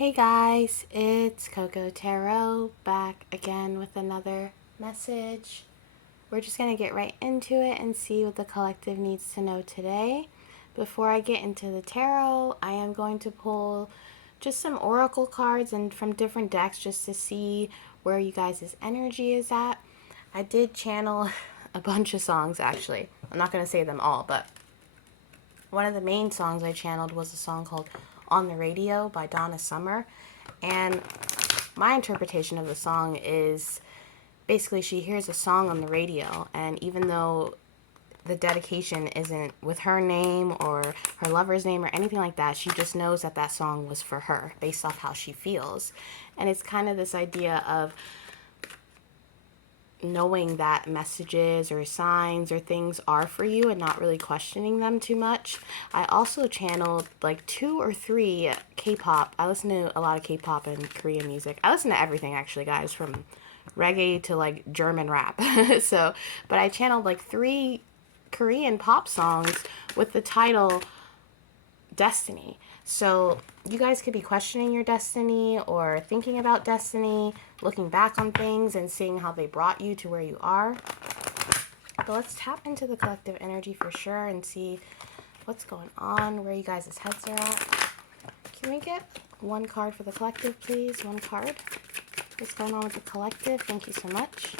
Hey guys, it's CocoaTarot back again with another message. We're just going to get right into it and see what the collective needs to know today. Before I get into the tarot, I am going to pull just some oracle cards and from different decks just to see where you guys' energy is at. I did channel a bunch of songs actually. I'm not going to say them all, but one of the main songs I channeled was a song called On the Radio by Donna. And my interpretation of the song is basically she hears a song on the radio, and even though the dedication isn't with her name or her lover's name or anything like that, she just knows that that song was for her based off how she feels. And it's kind of this idea of knowing that messages or signs or things are for you and not really questioning them too much. I also channeled like 2 or 3 K-pop. I listen to a lot of K-pop and Korean music. I listen to everything actually, guys, from reggae to like German rap. But I channeled like 3 Korean pop songs with the title Destiny. So you guys could be questioning your destiny or thinking about destiny, looking back on things and seeing how they brought you to where you are. But let's tap into the collective energy for sure and see what's going on, where you guys' heads are at. Can we get one card for the collective, please? One card. What's going on with the collective? Thank you so much.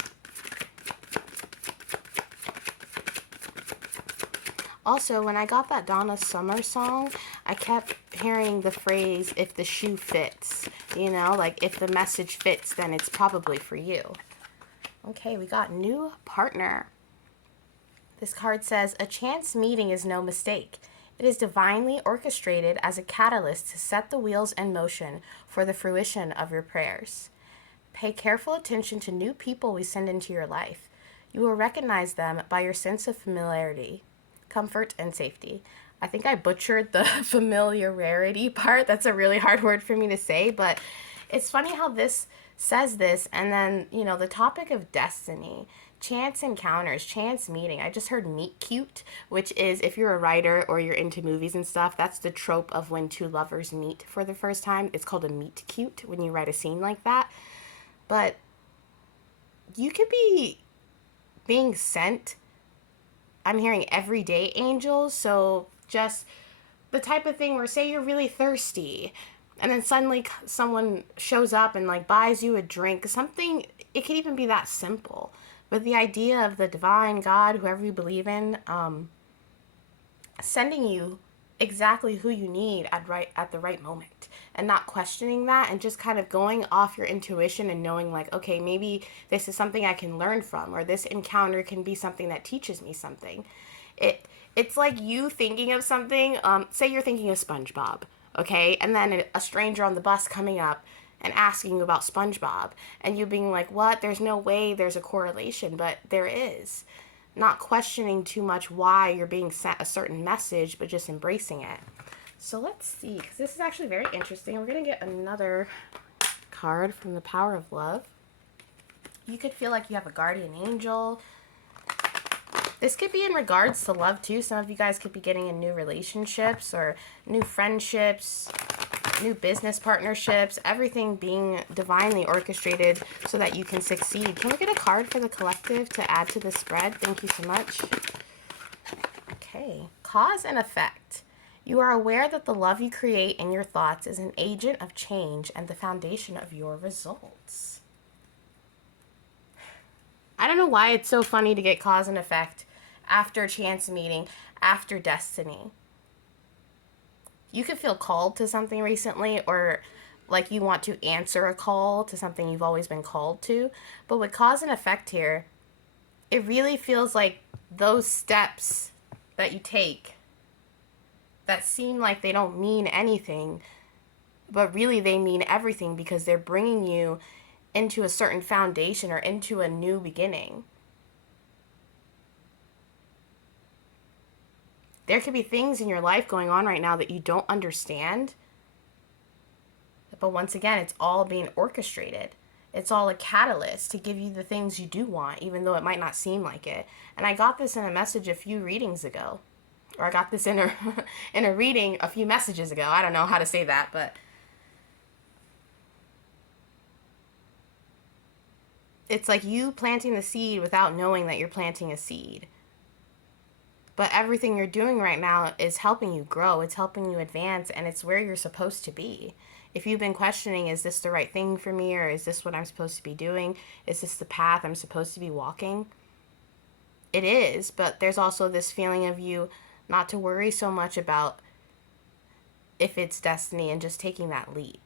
Also, when I got that Donna Summer song, I kept hearing the phrase, if the shoe fits. You know, like if the message fits, then it's probably for you. Okay, we got new partner. This card says, a chance meeting is no mistake. It is divinely orchestrated as a catalyst to set the wheels in motion for the fruition of your prayers. Pay careful attention to new people we send into your life. You will recognize them by your sense of familiarity, comfort, and safety. I think I butchered the familiarity part. That's a really hard word for me to say, but it's funny how this says this, and then, you know, the topic of destiny, chance encounters, chance meeting. I just heard meet cute, which is, if you're a writer or you're into movies and stuff, that's the trope of when 2 lovers meet for the first time. It's called a meet cute when you write a scene like that. But you could be being sent, I'm hearing everyday angels, so just the type of thing where, say you're really thirsty and then suddenly someone shows up and like buys you a drink, something. It could even be that simple, but the idea of the divine God, whoever you believe in, sending you exactly who you need at the right moment, and not questioning that, and just kind of going off your intuition and knowing like, okay, maybe this is something I can learn from, or this encounter can be something that teaches me something. It's like you thinking of something, say you're thinking of SpongeBob, okay, and then a stranger on the bus coming up and asking you about SpongeBob, and you being like, what, there's no way there's a correlation, but there is. Not questioning too much why you're being sent a certain message, but just embracing it. So let's see, because this is actually very interesting. We're going to get another card from the Power of Love. You could feel like you have a guardian angel. This could be in regards to love too. Some of you guys could be getting in new relationships or new friendships, new business partnerships, everything being divinely orchestrated so that you can succeed. Can we get a card for the collective to add to the spread? Thank you so much. Okay, cause and effect. You are aware that the love you create in your thoughts is an agent of change and the foundation of your results. I don't know why it's so funny to get cause and effect after chance meeting, after destiny. You could feel called to something recently, or like you want to answer a call to something you've always been called to. But with cause and effect here, it really feels like those steps that you take that seem like they don't mean anything, but really they mean everything, because they're bringing you into a certain foundation or into a new beginning. There could be things in your life going on right now that you don't understand. But once again, it's all being orchestrated. It's all a catalyst to give you the things you do want, even though it might not seem like it. And I got this in a message a few readings ago. Or I got this in a reading a few messages ago. I don't know how to say that, but it's like you planting the seed without knowing that you're planting a seed. But everything you're doing right now is helping you grow. It's helping you advance, and it's where you're supposed to be. If you've been questioning, is this the right thing for me, or is this what I'm supposed to be doing? Is this the path I'm supposed to be walking? It is, but there's also this feeling of you not to worry so much about if it's destiny and just taking that leap.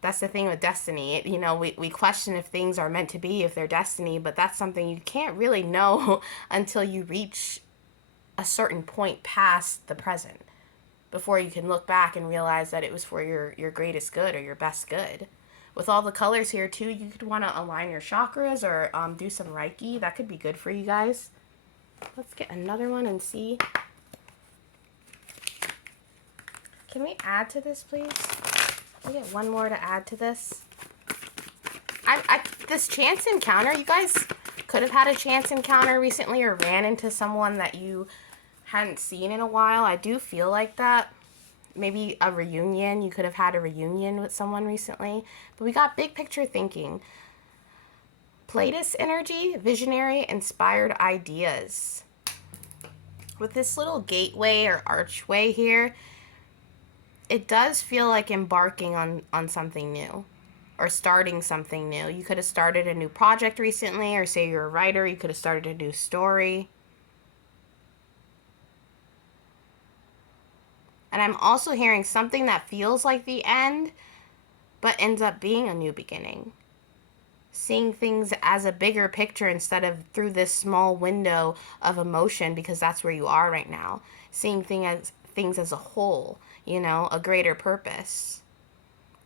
That's the thing with destiny. You know, we question if things are meant to be, if they're destiny, but that's something you can't really know until you reach a certain point past the present, before you can look back and realize that it was for your greatest good or your best good. With all the colors here too, you could want to align your chakras or do some Reiki. That could be good for you guys. Let's get another one and see. Can we add to this, please? Can we get one more to add to this? This chance encounter, you guys could have had a chance encounter recently or ran into someone that you hadn't seen in a while. I do feel like that. Maybe a reunion. You could have had a reunion with someone recently. But we got big picture thinking. Platist energy, visionary, inspired ideas. With this little gateway or archway here, it does feel like embarking on something new or starting something new. You could have started a new project recently, or say you're a writer, you could have started a new story. And I'm also hearing something that feels like the end, but ends up being a new beginning. Seeing things as a bigger picture instead of through this small window of emotion, because that's where you are right now. Seeing things as a whole, you know, a greater purpose.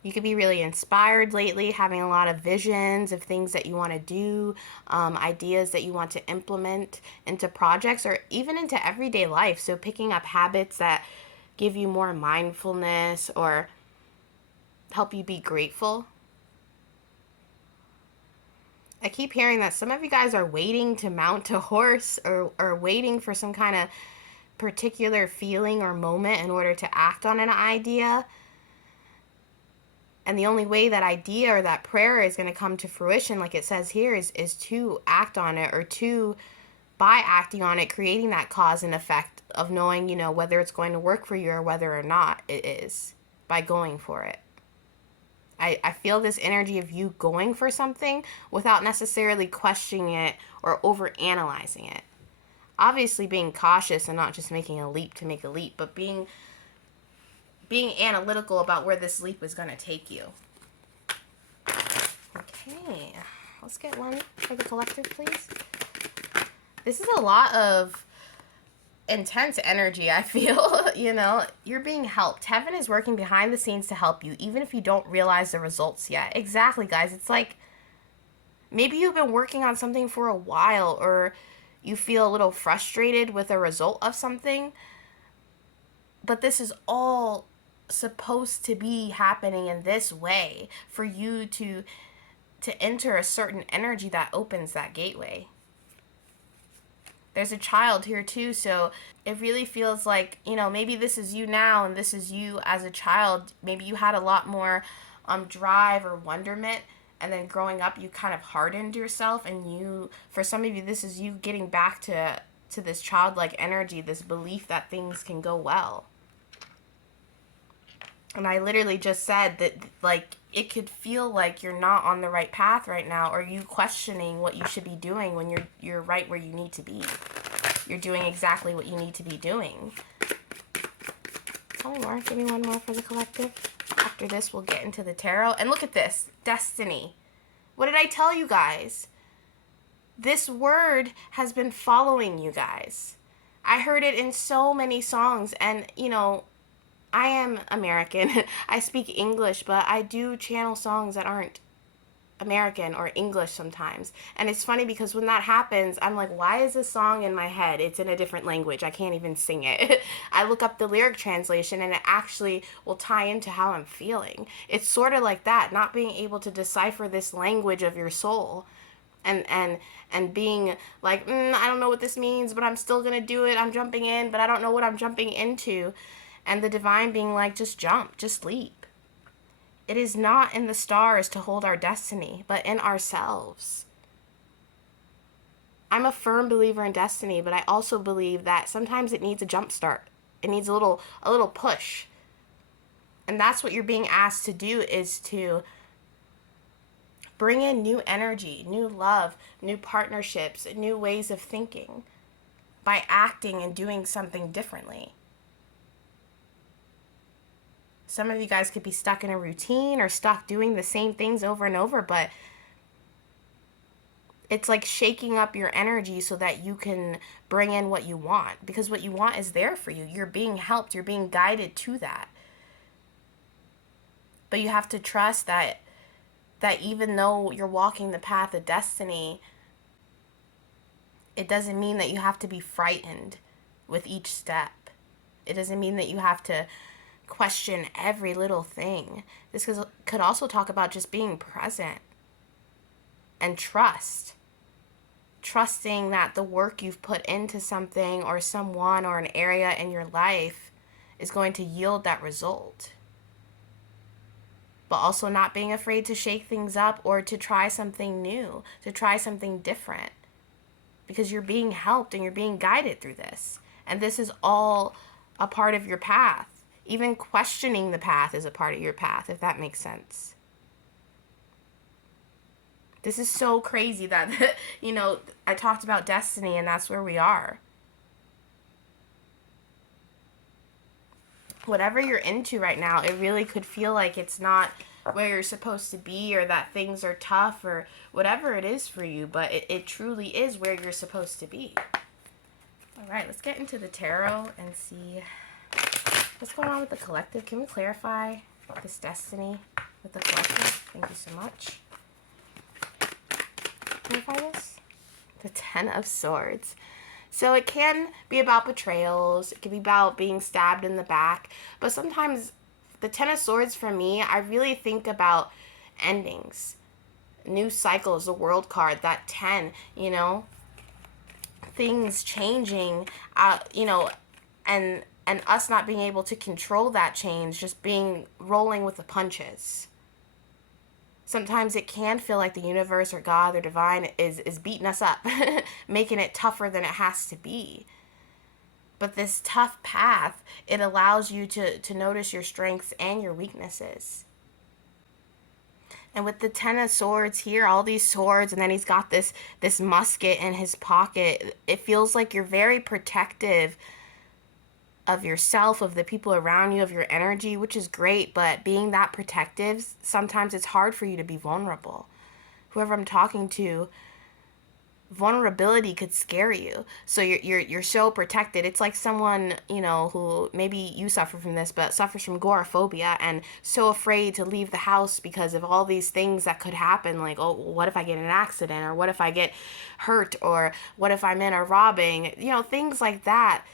You could be really inspired lately, having a lot of visions of things that you want to do, ideas that you want to implement into projects or even into everyday life. So picking up habits that give you more mindfulness or help you be grateful. I keep hearing that some of you guys are waiting to mount a horse or waiting for some kind of particular feeling or moment in order to act on an idea. And the only way that idea or that prayer is going to come to fruition, like it says here, is to act on it, or to, by acting on it, creating that cause and effect of knowing, you know, whether it's going to work for you or whether or not it is, by going for it. I feel this energy of you going for something without necessarily questioning it or over analyzing it. Obviously being cautious and not just making a leap to make a leap, but being analytical about where this leap is going to take you. Okay, let's get one for the collective, please. This is a lot of intense energy, I feel. You know, you're being helped. Heaven is working behind the scenes to help you, even if you don't realize the results yet. Exactly, guys. It's like maybe you've been working on something for a while, or you feel a little frustrated with a result of something, but this is all supposed to be happening in this way for you to enter a certain energy that opens that gateway. There's a child here too, so it really feels like, you know, maybe this is you now and this is you as a child. Maybe you had a lot more drive or wonderment, and then growing up you kind of hardened yourself, and you, for some of you, this is you getting back to this childlike energy, this belief that things can go well. And I literally just said that, like, it could feel like you're not on the right path right now, or you questioning what you should be doing when you're right where you need to be. You're doing exactly what you need to be doing. Tell me more. Give me one more for the collective. After this, we'll get into the tarot. And look at this. Destiny. What did I tell you guys? This word has been following you guys. I heard it in so many songs, and, you know, I am American. I speak English, but I do channel songs that aren't American or English sometimes. And it's funny because when that happens, I'm like, why is this song in my head? It's in a different language. I can't even sing it. I look up the lyric translation and it actually will tie into how I'm feeling. It's sort of like that, not being able to decipher this language of your soul. And being like, I don't know what this means, but I'm still going to do it. I'm jumping in, but I don't know what I'm jumping into. And the divine being like, just jump, just leap. It is not in the stars to hold our destiny, but in ourselves. I'm a firm believer in destiny, but I also believe that sometimes it needs a jump start. It needs a little push. And that's what you're being asked to do, is to bring in new energy, new love, new partnerships, new ways of thinking by acting and doing something differently. Some of you guys could be stuck in a routine or stuck doing the same things over and over, but it's like shaking up your energy so that you can bring in what you want, because what you want is there for you. You're being helped. You're being guided to that. But you have to trust that even though you're walking the path of destiny, it doesn't mean that you have to be frightened with each step. It doesn't mean that you have to question every little thing. This could also talk about just being present and trusting that the work you've put into something or someone or an area in your life is going to yield that result. But also not being afraid to shake things up or to try something new, to try something different, because you're being helped and you're being guided through this. And this is all a part of your path. Even questioning the path is a part of your path, if that makes sense. This is so crazy that, I talked about destiny and that's where we are. Whatever you're into right now, it really could feel like it's not where you're supposed to be, or that things are tough, or whatever it is for you, but it truly is where you're supposed to be. All right, let's get into the tarot and see what's going on with the collective. Can we clarify this destiny with the collective? Thank you so much. Clarify this? The Ten of Swords. So it can be about betrayals. It can be about being stabbed in the back. But sometimes the Ten of Swords, for me, I really think about endings, new cycles, the World card, that 10, things changing, and us not being able to control that change, just rolling with the punches. Sometimes it can feel like the universe or God or divine is beating us up, making it tougher than it has to be. But this tough path, it allows you to notice your strengths and your weaknesses. And with the Ten of Swords here, all these swords, and then he's got this musket in his pocket, it feels like you're very protective of yourself, of the people around you, of your energy, which is great, but being that protective, sometimes it's hard for you to be vulnerable. Whoever I'm talking to, vulnerability could scare you. So you're so protected. It's like someone, who, maybe you suffer from this, but suffers from agoraphobia and so afraid to leave the house because of all these things that could happen. Like, oh, what if I get in an accident? Or what if I get hurt? Or what if I'm in a robbing? Things like that.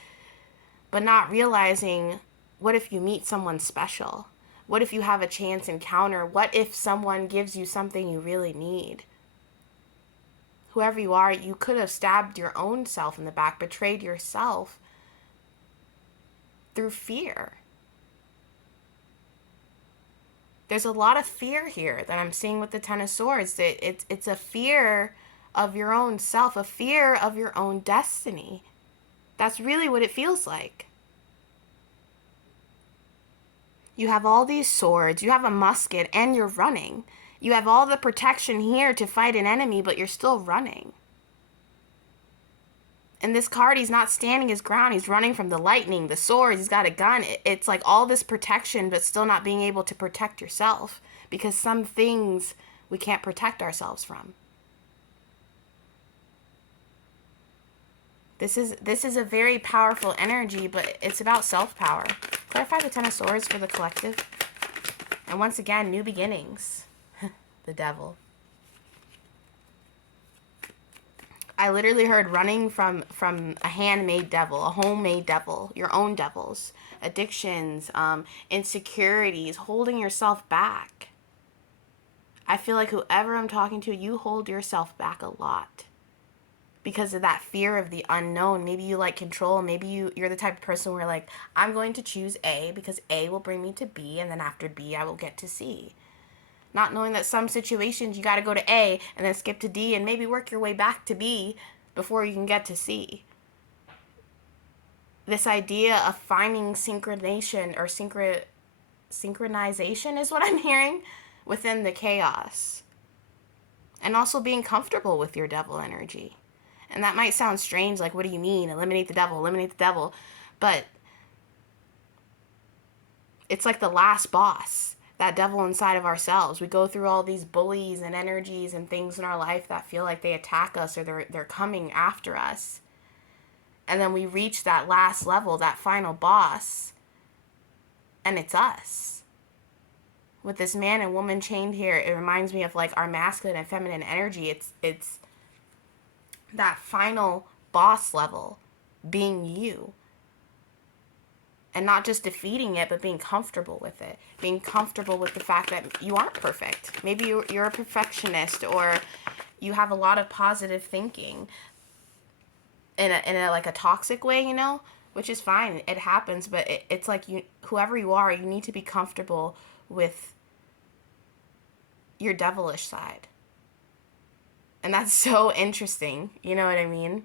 But not realizing, what if you meet someone special? What if you have a chance encounter? What if someone gives you something you really need? Whoever you are, you could have stabbed your own self in the back, betrayed yourself through fear. There's a lot of fear here that I'm seeing with the Ten of Swords. It's a fear of your own self, a fear of your own destiny. That's really what it feels like. You have all these swords, you have a musket, and you're running. You have all the protection here to fight an enemy, but you're still running. And this card, he's not standing his ground. He's running from the lightning, the swords, he's got a gun. It's like all this protection, but still not being able to protect yourself, because some things we can't protect ourselves from. This is a very powerful energy, but it's about self-power. Clarify the Ten of Swords for the collective. And once again, new beginnings. The Devil. I literally heard running from a handmade devil, a homemade devil, your own devils, addictions, insecurities, holding yourself back. I feel like whoever I'm talking to, you hold yourself back a lot. because of that fear of the unknown. Maybe you like control. Maybe you're the type of person where like, I'm going to choose A because A will bring me to B, and then after B I will get to C. Not knowing that some situations you got to go to A and then skip to D and maybe work your way back to B before you can get to C. This idea of finding synchronization or synchronization is what I'm hearing within the chaos. And also being comfortable with your devil energy. And that might sound strange, like, what do you mean? Eliminate the devil, eliminate the devil. But it's like the last boss, that devil inside of ourselves. We go through all these bullies and energies and things in our life that feel like they attack us or they're coming after us. And then we reach that last level, that final boss, and it's us. With this man and woman chained here, it reminds me of like our masculine and feminine energy. It's that final boss level, being you. And not just defeating it, but being comfortable with it. Being comfortable with the fact that you aren't perfect. Maybe you're a perfectionist, or you have a lot of positive thinking in a like a toxic way, you know, which is fine. It happens, but it's like whoever you are, you need to be comfortable with your devilish side. And that's so interesting. You know what I mean?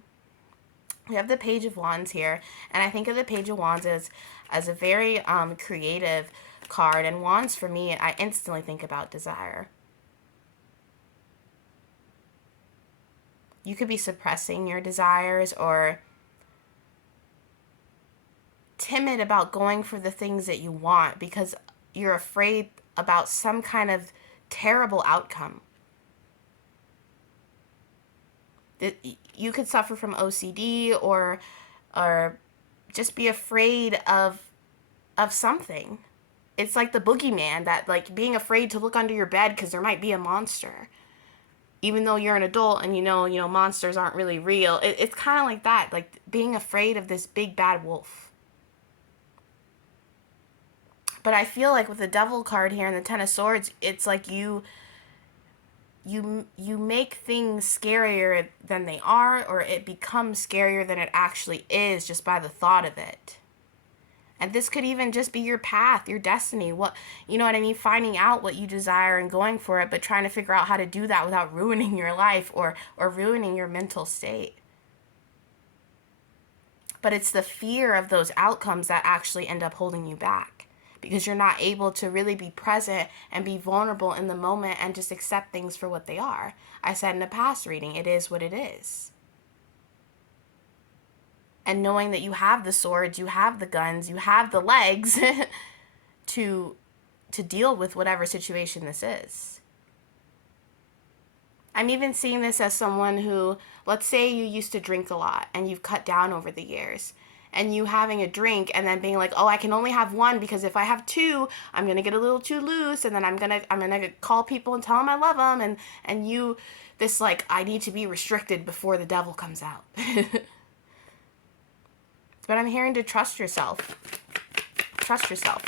We have the Page of Wands here, and I think of the Page of Wands as a very creative card. And Wands, for me, I instantly think about desire. You could be suppressing your desires or timid about going for the things that you want because you're afraid about some kind of terrible outcome. You could suffer from OCD or just be afraid of something. It's like the boogeyman, that like being afraid to look under your bed because there might be a monster. Even though you're an adult and you know monsters aren't really real. It's kind of like that, like being afraid of this big bad wolf. But I feel like with the Devil card here and the Ten of Swords, it's like you make things scarier than they are, or it becomes scarier than it actually is just by the thought of it. And this could even just be your path, your destiny. What, you know what I mean? Finding out what you desire and going for it, but trying to figure out how to do that without ruining your life or ruining your mental state. But it's the fear of those outcomes that actually end up holding you back, because you're not able to really be present and be vulnerable in the moment and just accept things for what they are. I said in a past reading, it is what it is. And knowing that you have the swords, you have the guns, you have the legs to deal with whatever situation this is. I'm even seeing this as someone who, let's say you used to drink a lot and you've cut down over the years. And you having a drink and then being like, oh, I can only have one because if I have two, I'm going to get a little too loose. And then I'm going to call people and tell them I love them. And you, this like, I need to be restricted before the devil comes out. But I'm hearing to trust yourself. Trust yourself.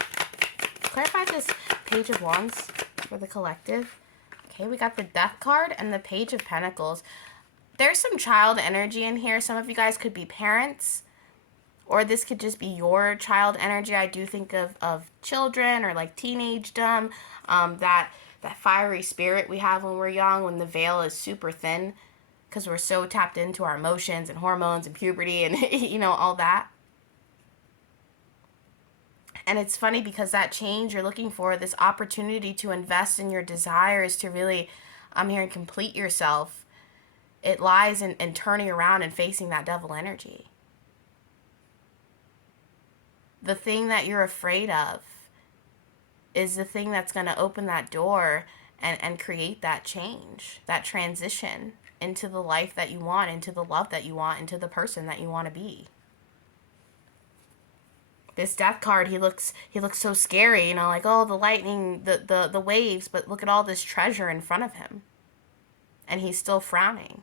Clarify this Page of Wands for the collective. Okay, we got the Death card and the Page of Pentacles. There's some child energy in here. Some of you guys could be parents, or this could just be your child energy. I do think of children or like teenagedom, that fiery spirit we have when we're young, when the veil is super thin, because we're so tapped into our emotions and hormones and puberty and, you know, all that. And it's funny because that change you're looking for, this opportunity to invest in your desires, to really, I'm hearing, complete yourself, it lies in turning around and facing that devil energy. The thing that you're afraid of is the thing that's going to open that door and create that change, that transition into the life that you want, into the love that you want, into the person that you want to be. This Death card, he looks so scary, you know, like, oh, the lightning, the waves, but look at all this treasure in front of him. And he's still frowning.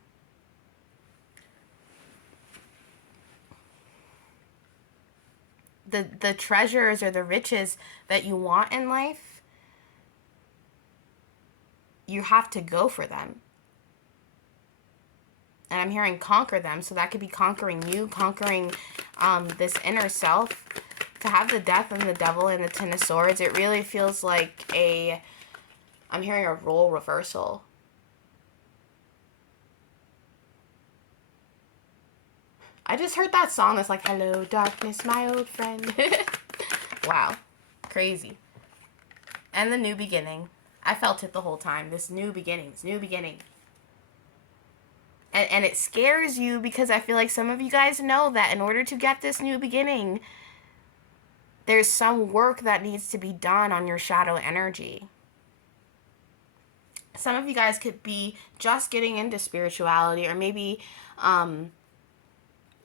The treasures or the riches that you want in life, you have to go for them. And I'm hearing conquer them. So that could be conquering you, conquering this inner self. To have the Death and the Devil and the Ten of Swords, it really feels like I'm hearing a role reversal. I just heard that song that's like, hello, darkness, my old friend. Wow. Crazy. And the new beginning. I felt it the whole time. This new beginning. This new beginning. And it scares you because I feel like some of you guys know that in order to get this new beginning, there's some work that needs to be done on your shadow energy. Some of you guys could be just getting into spirituality, or maybe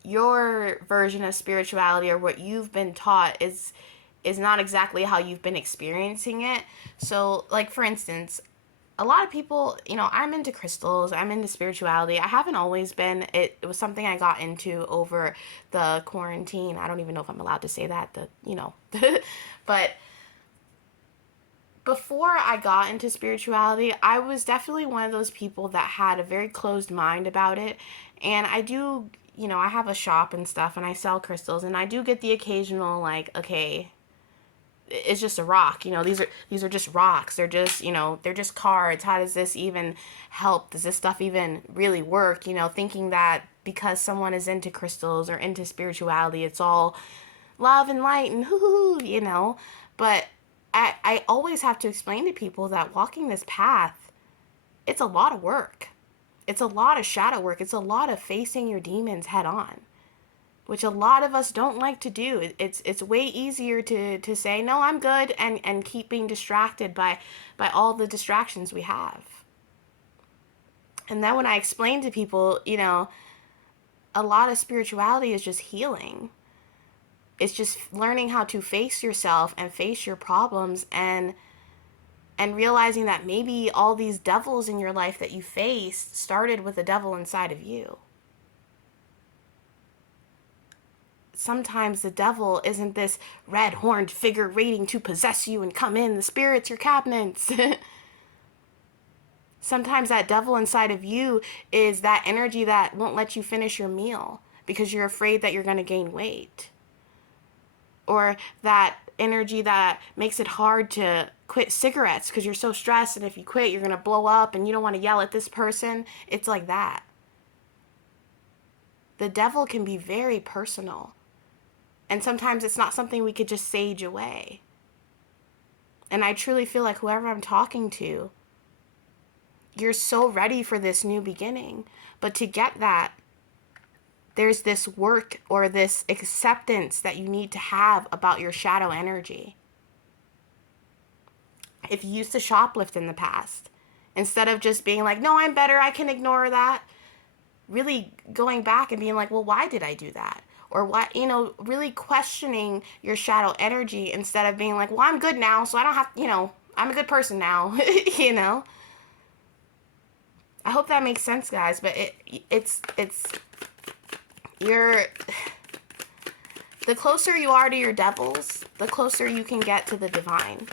your version of spirituality or what you've been taught is not exactly how you've been experiencing it. So, like, for instance, a lot of people, you know, I'm into crystals, I'm into spirituality. I haven't always been. It was something I got into over the quarantine. I don't even know if I'm allowed to say that, but before I got into spirituality, I was definitely one of those people that had a very closed mind about it. And I do, you know, I have a shop and stuff, and I sell crystals, and I do get the occasional, like, okay, it's just a rock, you know, these are just rocks, they're just, you know, they're just cards, how does this even help, does this stuff even really work, you know, thinking that because someone is into crystals or into spirituality, it's all love and light and hoo-hoo, you know. But I always have to explain to people that walking this path, it's a lot of work, it's a lot of shadow work, it's a lot of facing your demons head on, which a lot of us don't like to do. It's way easier to say, no, I'm good, and keep being distracted by all the distractions we have. And then when I explain to people, you know, a lot of spirituality is just healing. It's just learning how to face yourself and face your problems, and realizing that maybe all these devils in your life that you faced started with a devil inside of you. Sometimes the devil isn't this red-horned figure waiting to possess you and come in. The spirit's your cabinets. Sometimes that devil inside of you is that energy that won't let you finish your meal because you're afraid that you're going to gain weight. Or that energy that makes it hard to quit cigarettes because you're so stressed, and if you quit, you're going to blow up and you don't want to yell at this person. It's like that. The devil can be very personal. And sometimes it's not something we could just sage away. And I truly feel like whoever I'm talking to, you're so ready for this new beginning. But to get that, there's this work or this acceptance that you need to have about your shadow energy. If you used to shoplift in the past, instead of just being like, no, I'm better, I can ignore that, really going back and being like, well, why did I do that? Or what, you know, really questioning your shadow energy instead of being like, well, I'm good now, so I don't have, you know, I'm a good person now, you know? I hope that makes sense, guys, but it's the closer you are to your devils, the closer you can get to the divine,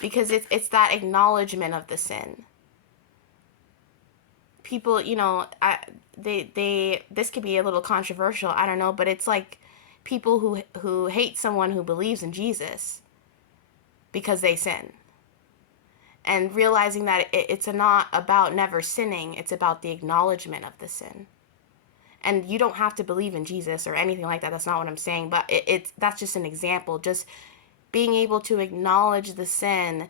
because it's that acknowledgement of the sin. People, you know, this could be a little controversial, I don't know, but it's like people who hate someone who believes in Jesus because they sin. And realizing that it's not about never sinning, it's about the acknowledgement of the sin. And you don't have to believe in Jesus or anything like that. That's not what I'm saying. But that's just an example. Just being able to acknowledge the sin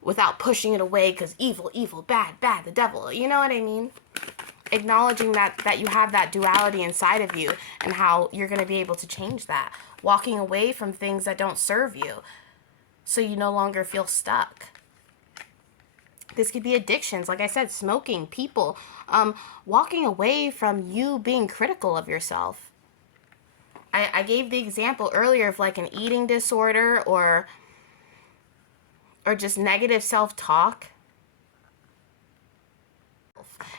without pushing it away because evil, evil, bad, bad, the devil. You know what I mean? Acknowledging that you have that duality inside of you and how you're going to be able to change that. Walking away from things that don't serve you so you no longer feel stuck. This could be addictions, like I said, smoking, people, walking away from you being critical of yourself. I gave the example earlier of like an eating disorder or just negative self-talk.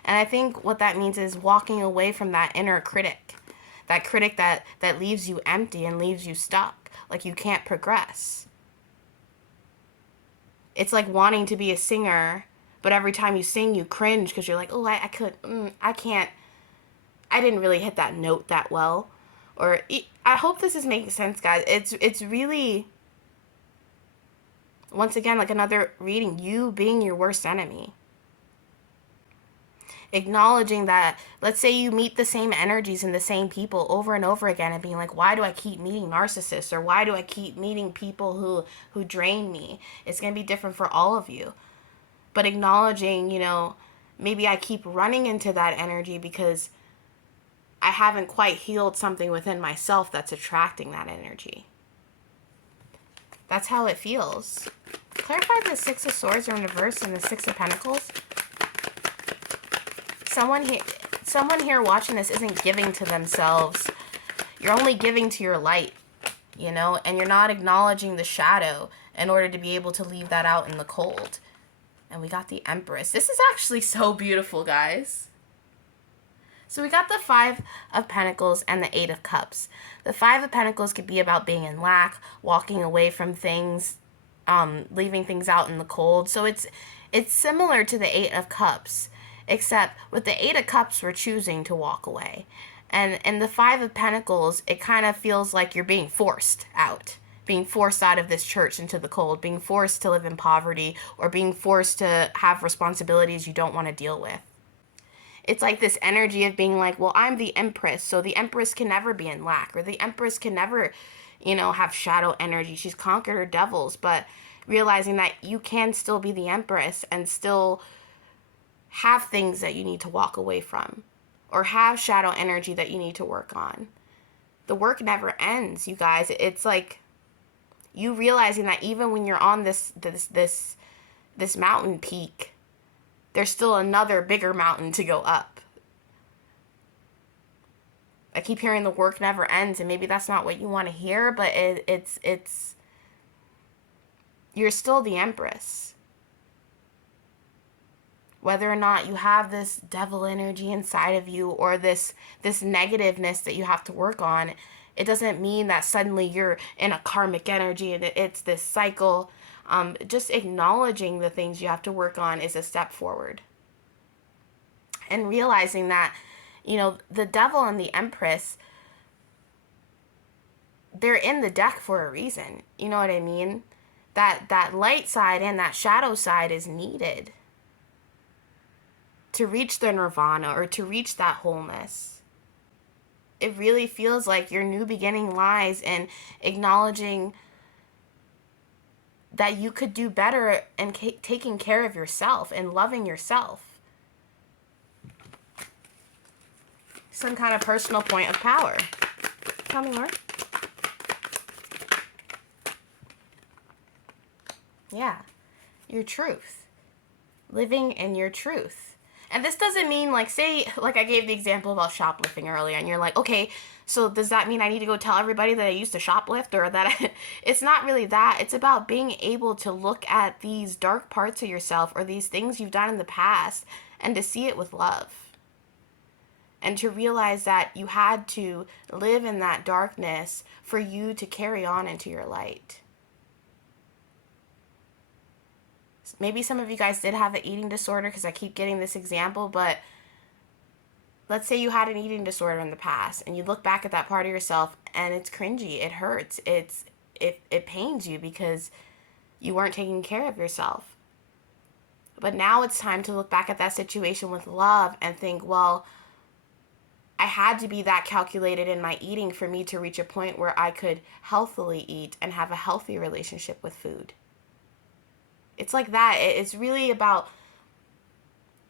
And I think what that means is walking away from that inner critic, that critic that leaves you empty and leaves you stuck, like you can't progress. It's like wanting to be a singer, But every time you sing, you cringe because you're like, oh, I can't, I didn't really hit that note that well. Or I hope this is making sense, guys. It's really, once again, like another reading, you being your worst enemy. Acknowledging that, let's say you meet the same energies and the same people over and over again and being like, why do I keep meeting narcissists, or why do I keep meeting people who drain me? It's going to be different for all of you. But acknowledging, maybe I keep running into that energy because I haven't quite healed something within myself that's attracting that energy. That's how it feels. Clarify the Six of Swords are in reverse and the Six of Pentacles. Someone here watching this isn't giving to themselves. You're only giving to your light, and you're not acknowledging the shadow in order to be able to leave that out in the cold. And we got the Empress. This is actually so beautiful, guys. So we got the Five of Pentacles and the Eight of Cups. The Five of Pentacles could be about being in lack, walking away from things, leaving things out in the cold. So it's similar to the Eight of Cups. Except with the Eight of Cups, we're choosing to walk away. And the Five of Pentacles, it kind of feels like you're being forced out. Being forced out of this church into the cold. Being forced to live in poverty. Or being forced to have responsibilities you don't want to deal with. It's like this energy of being like, well, I'm the Empress, so the Empress can never be in lack. Or the Empress can never, have shadow energy. She's conquered her devils. But realizing that you can still be the Empress and still have things that you need to walk away from, or have shadow energy that you need to work on. The work never ends, you guys. It's like you realizing that even when you're on this mountain peak, there's still another bigger mountain to go up. I keep hearing the work never ends, and maybe that's not what you want to hear, but it's you're still the Empress. Whether or not you have this devil energy inside of you, or this negativeness that you have to work on, it doesn't mean that suddenly you're in a karmic energy and it's this cycle. Just acknowledging the things you have to work on is a step forward. And realizing that, the devil and the Empress, they're in the deck for a reason. You know what I mean? That light side and that shadow side is needed to reach the nirvana, or to reach that wholeness. It really feels like your new beginning lies in acknowledging that you could do better and taking care of yourself and loving yourself. Some kind of personal point of power. Tell me more. Yeah, your truth. Living in your truth. And this doesn't mean, like, say, like I gave the example about shoplifting earlier, and you're like, okay, so does that mean I need to go tell everybody that I used to shoplift, or that it's not really that. It's about being able to look at these dark parts of yourself, or these things you've done in the past, and to see it with love. And to realize that you had to live in that darkness for you to carry on into your light. Maybe some of you guys did have an eating disorder, because I keep getting this example, but let's say you had an eating disorder in the past and you look back at that part of yourself and it's cringy, it hurts, it pains you because you weren't taking care of yourself. But now it's time to look back at that situation with love and think, well, I had to be that calculated in my eating for me to reach a point where I could healthily eat and have a healthy relationship with food. It's like that. It's really about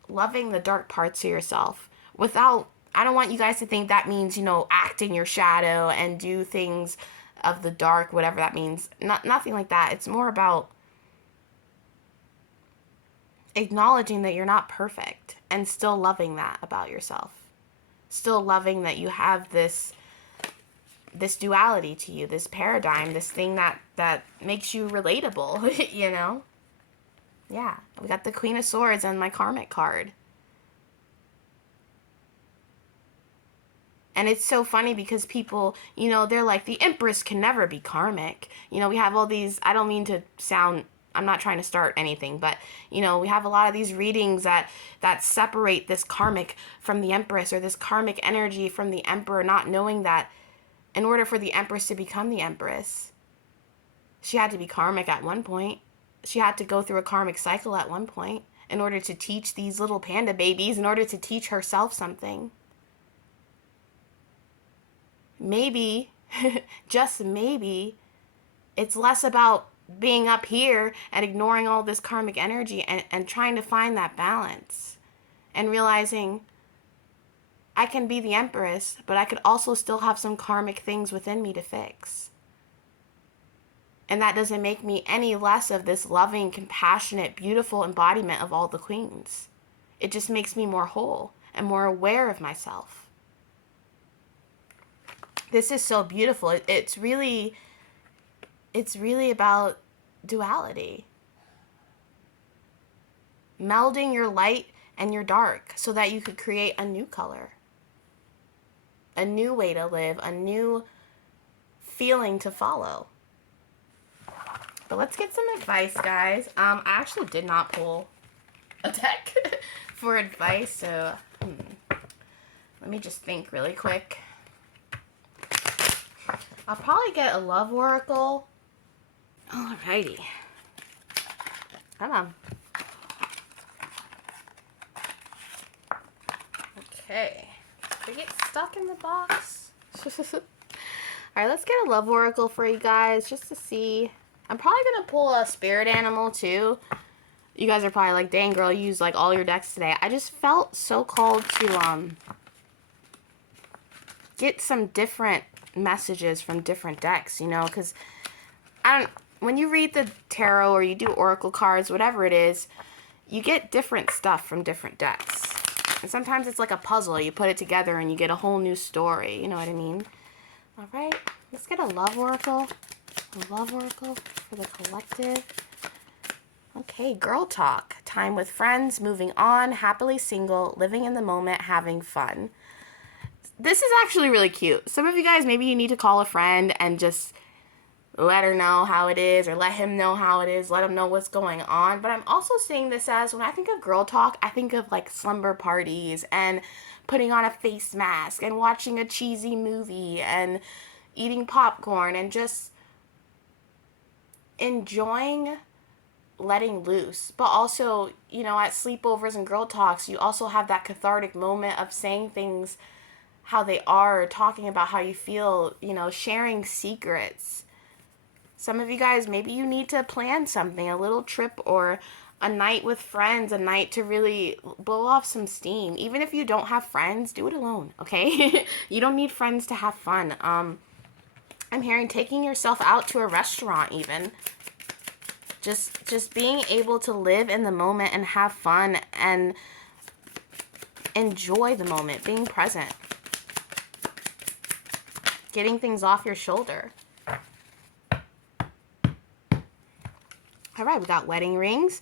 loving the dark parts of yourself without, I don't want you guys to think that means, act in your shadow and do things of the dark, whatever that means. Nothing like that. It's more about acknowledging that you're not perfect and still loving that about yourself. Still loving that you have this duality to you, this paradigm, this thing that makes you relatable, Yeah, we got the Queen of Swords and my karmic card. And it's so funny because people, they're like, the Empress can never be karmic. We have all these, I don't mean to sound I'm not trying to start anything, but, you know, we have a lot of these readings that separate this karmic from the Empress, or this karmic energy from the Emperor, not knowing that in order for the Empress to become the Empress, she had to be karmic at one point. She had to go through a karmic cycle at one point in order to teach these little panda babies, in order to teach herself something. Maybe, just maybe, it's less about being up here and ignoring all this karmic energy and trying to find that balance and realizing I can be the Empress, but I could also still have some karmic things within me to fix. And that doesn't make me any less of this loving, compassionate, beautiful embodiment of all the queens. It just makes me more whole and more aware of myself. This is so beautiful. It's really about duality. Melding your light and your dark so that you could create a new color. A new way to live, a new feeling to follow. But let's get some advice, guys. I actually did not pull a deck for advice, so let me just think really quick. I'll probably get a love oracle. Alrighty. Come on. Okay. Did we get stuck in the box? Alright, let's get a love oracle for you guys just to see. I'm probably going to pull a spirit animal too. You guys are probably like, dang girl, you used like all your decks today. I just felt so called to get some different messages from different decks, you know, because when you read the tarot or you do oracle cards, whatever it is, you get different stuff from different decks. And sometimes it's like a puzzle. You put it together and you get a whole new story. You know what I mean? All right, let's get a love oracle. A love oracle for the collective. Okay, girl talk. Time with friends, moving on, happily single, living in the moment, having fun. This is actually really cute. Some of you guys, maybe you need to call a friend and just let her know how it is, or let him know how it is, let him know what's going on. But I'm also seeing this as, when I think of girl talk, I think of like slumber parties and putting on a face mask and watching a cheesy movie and eating popcorn and just enjoying letting loose. But also, you know, at sleepovers and girl talks, you also have that cathartic moment of saying things how they are, talking about how you feel, you know, sharing secrets. Some of you guys, maybe you need to plan something, a little trip or a night with friends, a night to really blow off some steam. Even if you don't have friends, do it alone, okay? You don't need friends to have fun. I'm hearing taking yourself out to a restaurant even. Just being able to live in the moment and have fun and enjoy the moment, being present. Getting things off your shoulder. All right, we got wedding rings,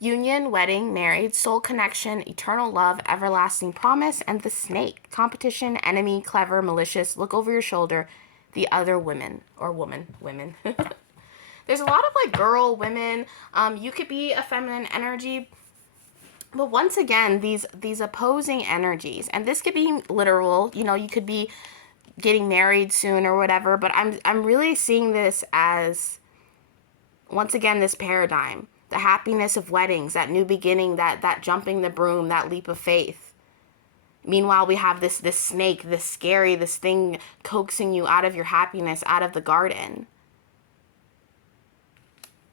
union, wedding, married, soul connection, eternal love, everlasting promise, and the snake. Competition, enemy, clever, malicious, look over your shoulder, the other women, or women. There's a lot of like girl, women. You could be a feminine energy. But once again, these opposing energies, and this could be literal, you know, you could be getting married soon or whatever, but I'm really seeing this as, once again, this paradigm, the happiness of weddings, that new beginning, that jumping the broom, that leap of faith. Meanwhile, we have this snake, this scary, this thing coaxing you out of your happiness, out of the garden.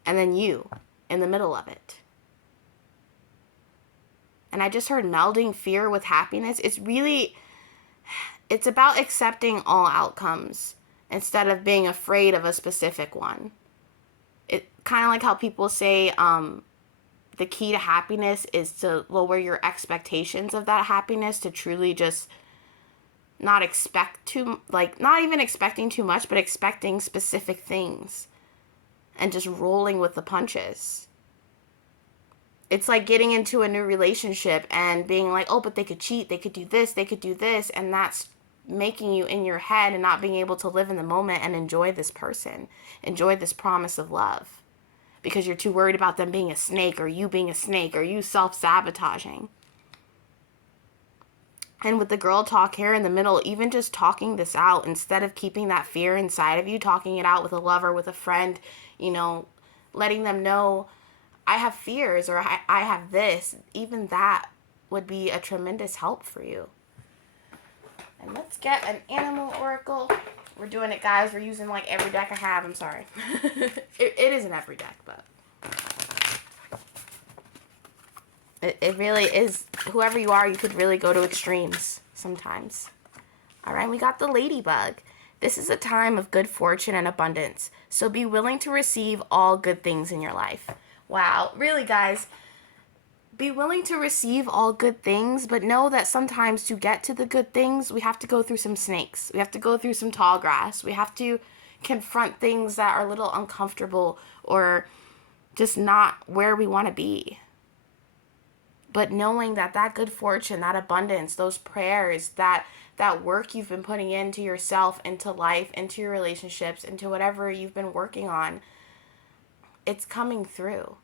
And then you, in the middle of it. And I just heard melding fear with happiness. It's about accepting all outcomes instead of being afraid of a specific one. It kind of like how people say the key to happiness is to lower your expectations of that happiness, to truly just not even expecting too much, but expecting specific things and just rolling with the punches. It's like getting into a new relationship and being like, oh, but they could cheat, they could do this, and that's making you in your head and not being able to live in the moment and enjoy this person, enjoy this promise of love. because you're too worried about them being a snake, or you being a snake, or you self-sabotaging. And with the girl talk here in the middle, even just talking this out, instead of keeping that fear inside of you, talking it out with a lover, with a friend, you know, letting them know, I have fears, or I have this, even that would be a tremendous help for you. And let's get an animal oracle. We're doing it, guys. We're using like every deck I have. I'm sorry. it isn't every deck, but it really is. Whoever you are, you could really go to extremes sometimes. All right, we got the ladybug. This is a time of good fortune and abundance, so be willing to receive all good things in your life. Wow, really, guys, be willing to receive all good things, but know that sometimes to get to the good things, we have to go through some snakes. We have to go through some tall grass. We have to confront things that are a little uncomfortable or just not where we want to be. But knowing that that good fortune, that abundance, those prayers, that work you've been putting into yourself, into life, into your relationships, into whatever you've been working on, it's coming through.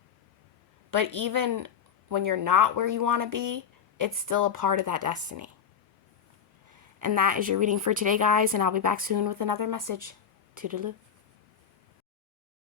But even when you're not where you want to be, it's still a part of that destiny. And that is your reading for today, guys, and I'll be back soon with another message. Toodaloo.